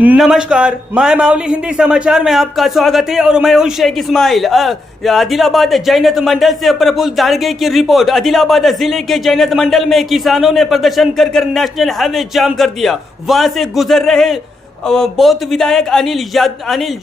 नमस्कार, मैं मावली हिंदी समाचार में आपका स्वागत है और मैं हूं शेख इस्माइल। आदिलाबाद जैनत मंडल से प्रफुल्ल दाड़गे की रिपोर्ट। आदिलाबाद जिले के जैनत मंडल में किसानों ने प्रदर्शन कर नेशनल हाईवे जाम कर दिया। वहां से गुजर रहे बौद्ध विधायक अनिल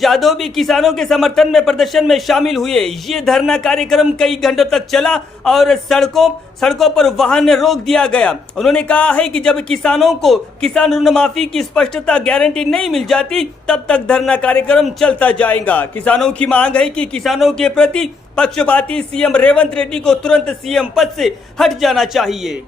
यादव भी किसानों के समर्थन में प्रदर्शन में शामिल हुए। ये धरना कार्यक्रम कई घंटों तक चला और सड़कों पर वाहन रोक दिया गया। उन्होंने कहा है कि जब किसानों को किसान ऋण माफी की स्पष्टता गारंटी नहीं मिल जाती तब तक धरना कार्यक्रम चलता जाएगा। किसानों की मांग है कि किसानों के प्रति पक्षपाती सीएम रेवंत रेड्डी को तुरंत सीएम पद से हट जाना चाहिए।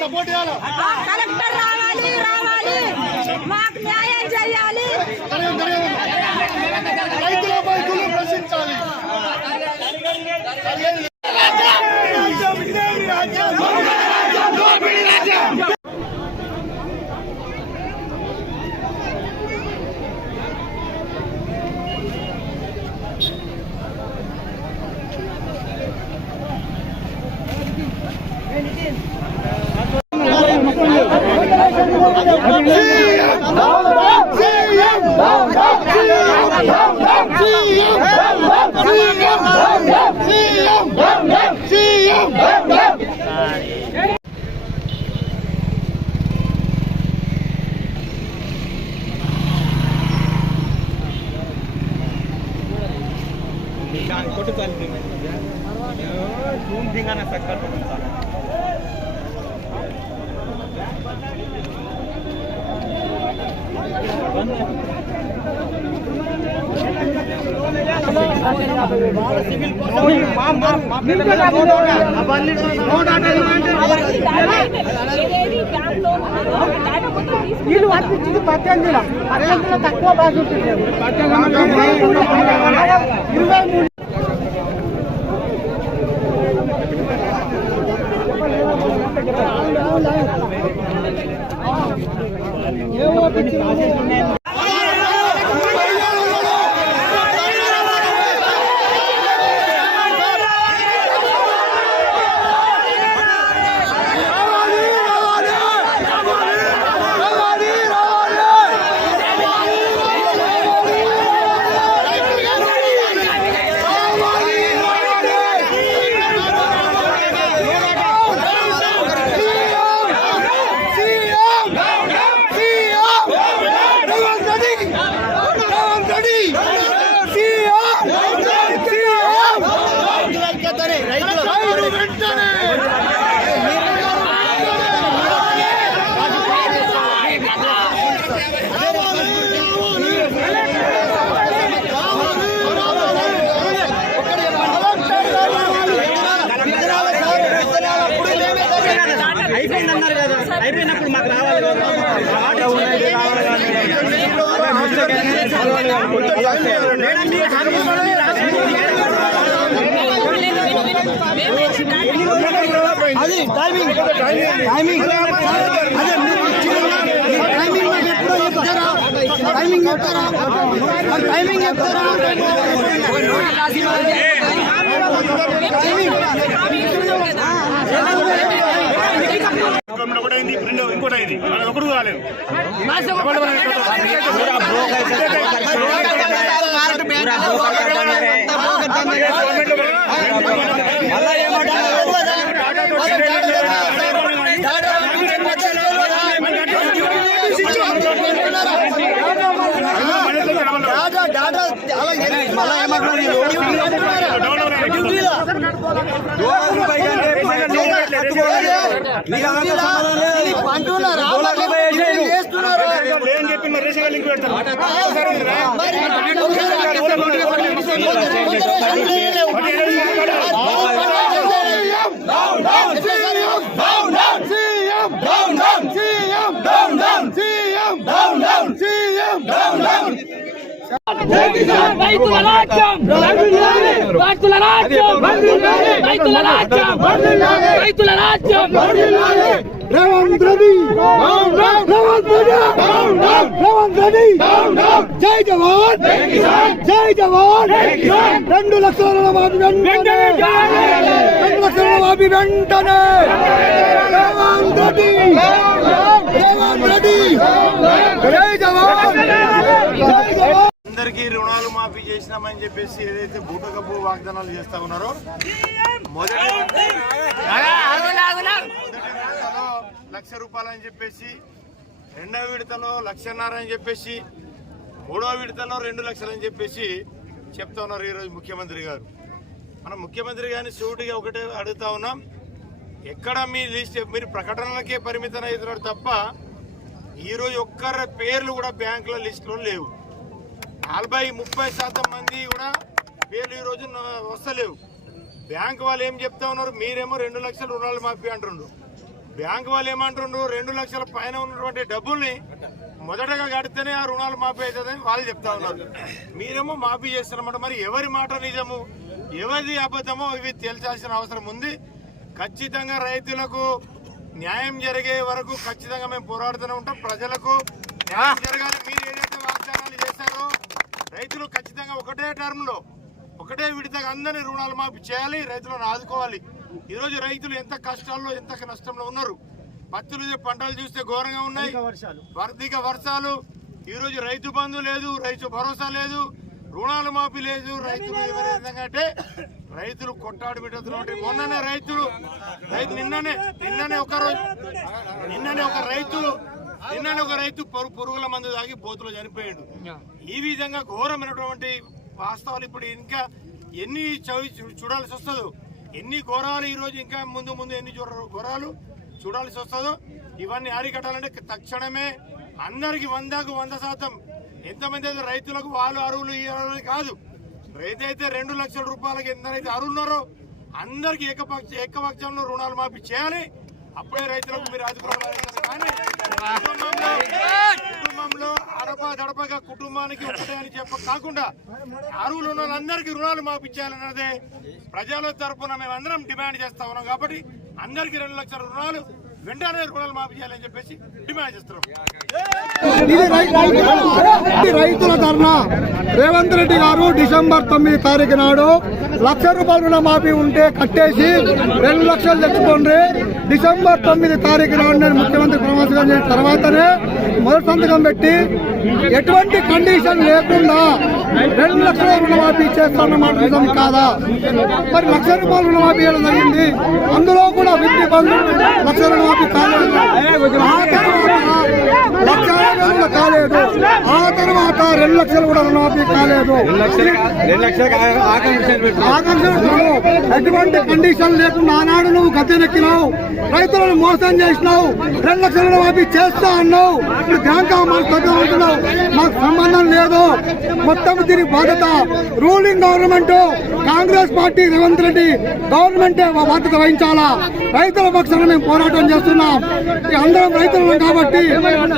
సపోర్ట్ చేయాలి, కలెక్టర్ రావాలి, మాకు న్యాయం చేయాలి, రైతులపై కులు ప్రశ్నించాలి। వీళ్ళు వాటికి 18 తక్కువ బాగా ఉంటుంది। 23 అయిపోయిందన్నారు కదా, అయిపోయినప్పుడు మాకు రావాలి కదా। అది టైమింగ్ అదే టైమింగ్ నాకు ఎప్పుడో చెప్తారా, టైమింగ్ చెప్తారా, టైమింగ్ చెప్తారా, ఇంకోటి అయింది ఒకటి కాలేదు। డాటా రైతుల రాజ్యం రైతుల రాజ్యం రైతుల రాజ్యం రైతుల రాజ్యం రేవంత్ రెడ్డి రేవంత్ రెడ్డి జై జవాన్ జై జవాన్ 2 లక్షల రుణమాఫీ వెంటనే 2 లక్షల రుణమాఫీ వెంటనే రేవంత్ రెడ్డి జై జవాన్ జై జవాన్. అందరికీ రుణాలు మాఫీ చేసినామని చెప్పేసి ఏదైతే బూటకపు వాగ్దానాలు చేస్తా ఉన్నారో మొదటి విడతలో 1,00,000 రూపాయలు అని చెప్పేసి, రెండవ విడతలో 1,50,000 అని చెప్పేసి, మూడవ విడతలో 2 లక్షలు అని చెప్పేసి చెప్తా ఉన్నారు ఈరోజు ముఖ్యమంత్రి గారు. మనం ముఖ్యమంత్రి గారిని సూటిగా ఒకటే అడుగుతా ఉన్నాం, ఎక్కడ మీ లిస్ట్ మీరు ప్రకటనలకే పరిమితం అవుతున్నారు తప్ప ఈరోజు ఒక్కరి పేర్లు కూడా బ్యాంకుల లిస్టులో లేవు. 40-30% మంది కూడా పేర్లు ఈరోజు వస్తలేవు. బ్యాంకు వాళ్ళు ఏం చెప్తా ఉన్నారు, మీరేమో 2 లక్షల రుణాలు మాఫీ అంటుండ్రు. బ్యాంకు వాళ్ళు ఏమంటుండ్రు, 2 లక్షల పైన ఉన్నటువంటి డబ్బుల్ని మొదటగా కడితేనే ఆ రుణాలు మాఫీ అవుతుందని వాళ్ళు చెప్తా ఉన్నారు. మీరేమో మాఫీ చేస్తున్నారన్నమాట. మరి ఎవరి మాట నిజము ఎవరిది అబద్ధమో ఇవి తేల్చాల్సిన అవసరం ఉంది. ఖచ్చితంగా రైతులకు న్యాయం జరిగే వరకు ఖచ్చితంగా మేము పోరాడుతూనే ఉంటాం. ప్రజలకు న్యాయం జరగాలి. మీరు ఏదైతే వాగ్దానాలు చేశారో రైతులు ఖచ్చితంగా ఒకటే టర్మ్లో ఒకటే విడతగా అందరినీ రుణాలు మాఫీ చేయాలి, రైతులను ఆదుకోవాలి. ఈరోజు రైతులు ఎంత కష్టాల్లో ఎంత నష్టంలో ఉన్నారు. పత్తులు పంటలు చూస్తే ఘోరంగా ఉన్నాయి. అధిక వర్షాలు, ఈరోజు రైతు బంధు లేదు, రైతు భరోసా లేదు, రుణాలు మాఫీ లేదు. రైతులు ఎవరి విధంగా అంటే రైతులు కొట్టాడు పెట్టు. మొన్ననే నిన్ననే ఒక రైతు పురుగుల మందు తాగి బోతులో చనిపోయాడు. ఈ విధంగా ఘోరమైనటువంటి వాస్తవాలు ఇప్పుడు ఇంకా ఎన్ని చూడాల్సి వస్తుందో, ఎన్ని ఘోరాలు ఈరోజు ఇంకా ముందు ఎన్ని ఘోరాలు చూడాల్సి వస్తుందో ఇవన్నీ అరికట్టాలంటే తక్షణమే అందరికి 100% ఎంతమంది అయితే రైతులకు వాళ్ళు అరువులు ఇవ్వాలని కాదు, రైతు అయితే 2 లక్షల రూపాయలకి ఎంతైతే అరువున్నారో అందరికి ఏకపక్షంలో రుణాలు మాఫీ చేయాలి. అప్పుడే రైతులకు మీరు ఆదుకోవాలి. కానీ కుటుంబంలో అడపదడపగా కుటుంబానికి ఒకటే అని కాకుండా అరువులు ఉన్న వాళ్ళందరికీ రుణాలు మాఫీ చేయాలన్నదే ప్రజల తరఫున మేమందరం డిమాండ్ చేస్తా ఉన్నాం. కాబట్టి అందరికీ 2 లక్షల రుణాలు వెంటనే రుణాలు మాఫీ చేయాలని చెప్పేసి డిమాండ్ చేస్తున్నాం. రైతుల ధర్నా రేవంత్ రెడ్డి గారు డిసెంబర్ 9 తారీఖు నాడు 1,00,000 రూపాయల రుణమాఫీ ఉంటే కట్టేసి 2 లక్షలు తెచ్చుకోండి. డిసెంబర్ 9 తారీఖు నాడు నేను ముఖ్యమంత్రి ప్రమాణం చేసిన తర్వాతనే మొదటి సంతకం పెట్టి ఎటువంటి కండిషన్ లేకుండా 2 లక్షల రుణమాఫీ చేస్తానన్నమాట నిజం కాదా? మరి 1,00,000 రూపాయల రుణమాఫీ చేయడం జరిగింది. అందులో కూడా విద్యుత్ బంధు 1,00,000 రుణమాఫీ కాలేదు. ఆ తర్వాత 2 లక్షలు కూడా రుణమాఫీ కాలేదు. ఎటువంటి కండిషన్ లేకుండా ఆనాడు నువ్వు గద్దెనెక్కినావు, రైతులను మోసం చేసినావు, 2 లక్షల రుణమాఫీ చేస్తా అన్నావు. ఇప్పుడు బ్యాంక్ అంటున్నావు, మాకు సంబంధం లేదు. మొత్తం దీని బాధ్యత ruling government, Congress party, Revanth Reddy గవర్నమెంటే బాధ్యత వహించాలా. రైతుల పక్షాన మేము పోరాటం చేస్తున్నాం. అందరం రైతులు కాబట్టి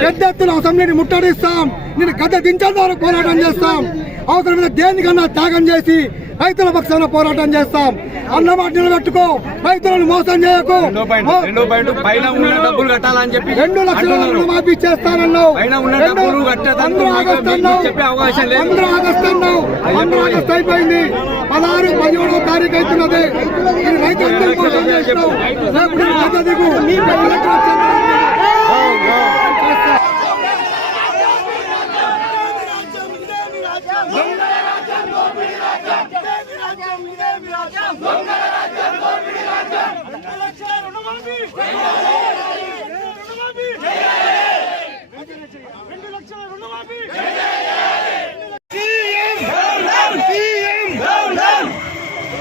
పెద్ద ఎత్తున అసెంబ్లీని ముట్టడిస్తాం. నేను గద్దె దించేంత వరకు పోరాటం చేస్తాం. అవసరమైన దేనికన్నా త్యాగం చేసి రైతుల పక్షాన పోరాటం చేస్తాం. అన్నమాట నిలబెట్టుకో, రైతులను మోసం చేయకు. 2 లక్షల రుణమాఫీ చేస్తానన్నావు. 15 ఆగస్టు అయిపోయింది. 16-17వ తారీఖు అవుతున్నది. రైతులందరూ మోసం చేసినావు. దిగు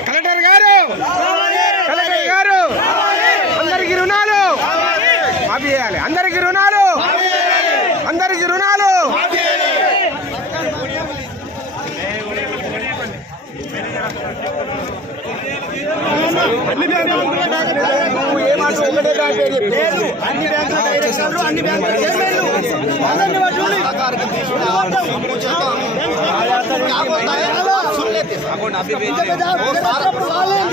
కలెక్టర్ గారు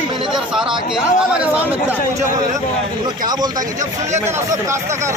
मैनेजर सारा आके हमारे सामने पूछे बोले क्या बोलता है कि जब सुन लेते ना सब काश्तकार